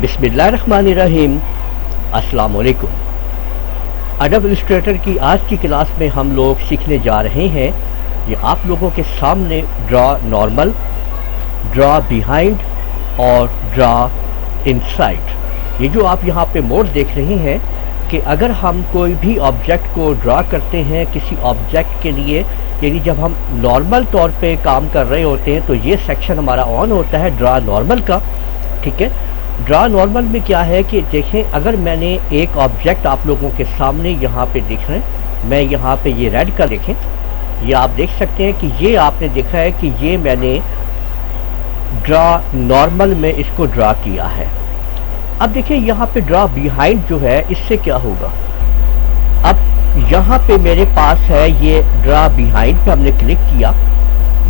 बिस्मिल्लाहिर्रहमानिर्रहीम। अस्सलाम वालेकुम। अडब इलस्ट्रेटर की आज की क्लास में हम लोग सीखने जा रहे हैं ये आप लोगों के सामने ड्रा नॉर्मल, ड्रा बिहाइंड और ड्रा इनसाइड। ये जो आप यहाँ पे मोड देख रहे हैं कि अगर हम कोई भी ऑब्जेक्ट को ड्रा करते हैं किसी ऑब्जेक्ट के लिए, यानी जब हम नॉर्मल तौर पे काम कर रहे होते हैं तो ये सेक्शन हमारा ऑन होता है ड्रा नॉर्मल का। ठीक है, ड्रा नॉर्मल में क्या है कि देखें, अगर मैंने एक ऑब्जेक्ट आप लोगों के सामने यहाँ पे देख रहे हैं, मैं यहाँ पे ये रेड का देखें, ये आप देख सकते हैं कि ये आपने देखा है कि ये मैंने ड्रा नॉर्मल में इसको ड्रा किया है। अब देखिए यहाँ पे ड्रा बिहाइंड जो है, इससे क्या होगा। अब यहाँ पे मेरे पास है ये ड्रा बिहाइंड पे हमने क्लिक किया,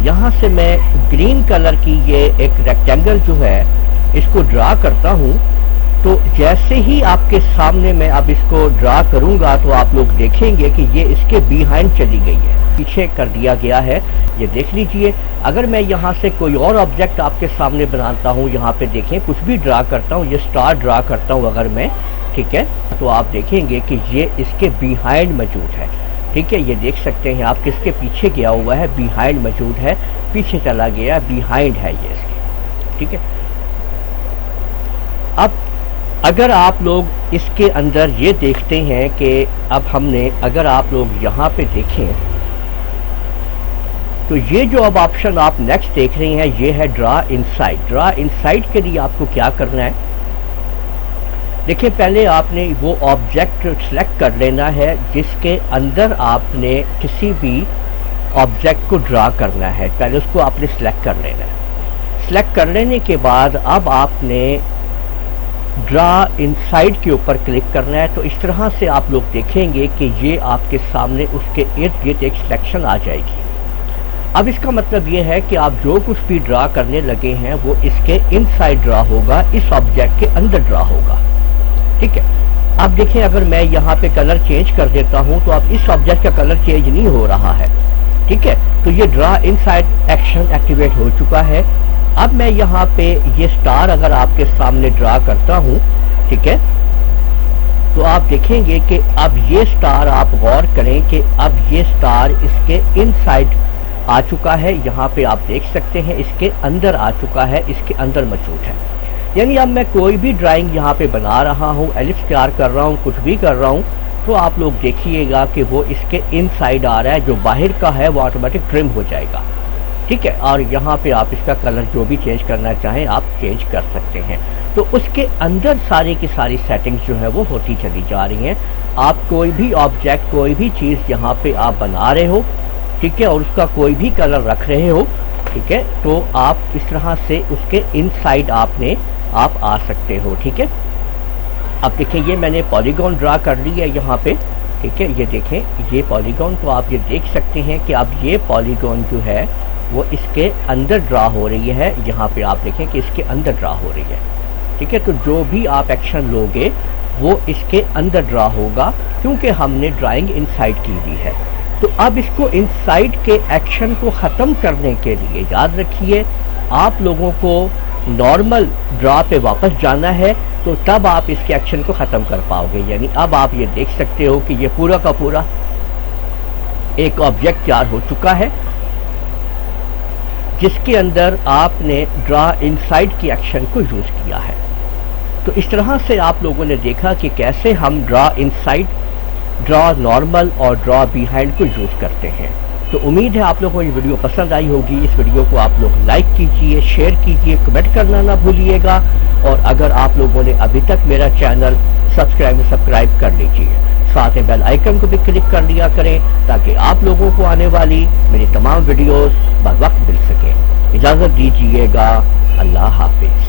यहाँ से मैं ग्रीन कलर की ये एक रेक्टेंगल जो है इसको ड्रा करता हूँ। तो जैसे ही आपके सामने मैं अब इसको ड्रा करूँगा तो आप लोग देखेंगे कि ये इसके बिहाइंड चली गई है, पीछे कर दिया गया है। ये देख लीजिए, अगर मैं यहाँ से कोई और ऑब्जेक्ट आपके सामने बनाता हूँ, यहाँ पे देखें कुछ भी ड्रा करता हूँ, ये स्टार ड्रा करता हूँ अगर मैं, ठीक है, तो आप देखेंगे कि ये इसके बिहाइंड मौजूद है। ठीक है, ये देख सकते हैं आप किसके पीछे गया हुआ है, बिहाइंड मौजूद है, पीछे चला गया, बिहाइंड है ये इसके। ठीक है, अब अगर आप लोग इसके अंदर ये देखते हैं कि अब हमने, अगर आप लोग यहाँ पे देखें तो ये जो अब ऑप्शन आप नेक्स्ट देख रहे हैं ये है ड्रा इनसाइड। ड्रा इनसाइड के लिए आपको क्या करना है, देखिए पहले आपने वो ऑब्जेक्ट सेलेक्ट कर लेना है जिसके अंदर आपने किसी भी ऑब्जेक्ट को ड्रा करना है, पहले उसको आपने सेलेक्ट कर लेना है। सेलेक्ट कर लेने के बाद अब आपने ड्रा इनसाइड के ऊपर क्लिक करना है। तो इस तरह से आप लोग देखेंगे कि ये आपके सामने उसके इर्द गिर्द एक सिलेक्शन आ जाएगी। अब इसका मतलब ये है कि आप जो कुछ भी ड्रा करने लगे हैं वो इसके इनसाइड ड्रा होगा, इस ऑब्जेक्ट के अंदर ड्रा होगा। ठीक है, अब देखें अगर मैं यहाँ पे कलर चेंज कर देता हूँ तो अब इस ऑब्जेक्ट का कलर चेंज नहीं हो रहा है। ठीक है, तो ये ड्रा इनसाइड एक्शन एक्टिवेट हो चुका है। अब मैं यहाँ पे ये स्टार अगर आपके सामने ड्रा करता हूँ, ठीक है, तो आप देखेंगे कि अब ये स्टार, आप गौर करें कि अब ये स्टार इसके इनसाइड आ चुका है। यहाँ पे आप देख सकते हैं इसके अंदर आ चुका है, इसके अंदर मौजूद है। यानी अब मैं कोई भी ड्राइंग यहाँ पे बना रहा हूँ, एलिप्स तैयार कर रहा हूँ, कुछ भी कर रहा हूँ, तो आप लोग देखिएगा कि वो इसके इनसाइड आ रहा है, जो बाहर का है वो ऑटोमेटिक ट्रिम हो जाएगा। ठीक है, और यहाँ पे आप इसका कलर जो भी चेंज करना चाहें आप चेंज कर सकते हैं। तो उसके अंदर सारी की सारी सेटिंग्स जो है वो होती चली जा रही हैं। आप कोई भी ऑब्जेक्ट, कोई भी चीज़ यहाँ पे आप बना रहे हो, ठीक है, और उसका कोई भी कलर रख रहे हो, ठीक है, तो आप इस तरह से उसके इनसाइड आप आ सकते हो। ठीक है, अब देखें ये मैंने पॉलीगॉन ड्रा कर ली है यहाँ पे। ठीक है, ये देखें ये पॉलीगॉन, तो आप ये देख सकते हैं कि अब ये पॉलीगॉन जो है वो इसके अंदर ड्रा हो रही है। यहाँ पे आप देखें कि इसके अंदर ड्रा हो रही है। ठीक है, तो जो भी आप एक्शन लोगे वो इसके अंदर ड्रा होगा, क्योंकि हमने ड्राइंग इनसाइड की हुई है। तो अब इसको इनसाइड के एक्शन को ख़त्म करने के लिए याद रखिए आप लोगों को नॉर्मल ड्रा पे वापस जाना है, तो तब आप इसके एक्शन को ख़त्म कर पाओगे। यानी अब आप ये देख सकते हो कि ये पूरा का पूरा एक ऑब्जेक्ट तैयार हो चुका है जिसके अंदर आपने ड्रा इनसाइड की एक्शन को यूज़ किया है। तो इस तरह से आप लोगों ने देखा कि कैसे हम ड्रा इनसाइड, ड्रा नॉर्मल और ड्रा बिहाइंड को यूज़ करते हैं। तो उम्मीद है आप लोगों को ये वीडियो पसंद आई होगी। इस वीडियो को आप लोग लाइक कीजिए, शेयर कीजिए, कमेंट करना ना भूलिएगा। और अगर आप लोगों ने अभी तक मेरा चैनल सब्सक्राइब कर लीजिए, साथ में बेल आइकन को भी क्लिक कर लिया करें ताकि आप लोगों को आने वाली मेरी तमाम वीडियोस बर वक्त मिल सके। इजाज़त दीजिएगा, अल्लाह हाफिज़।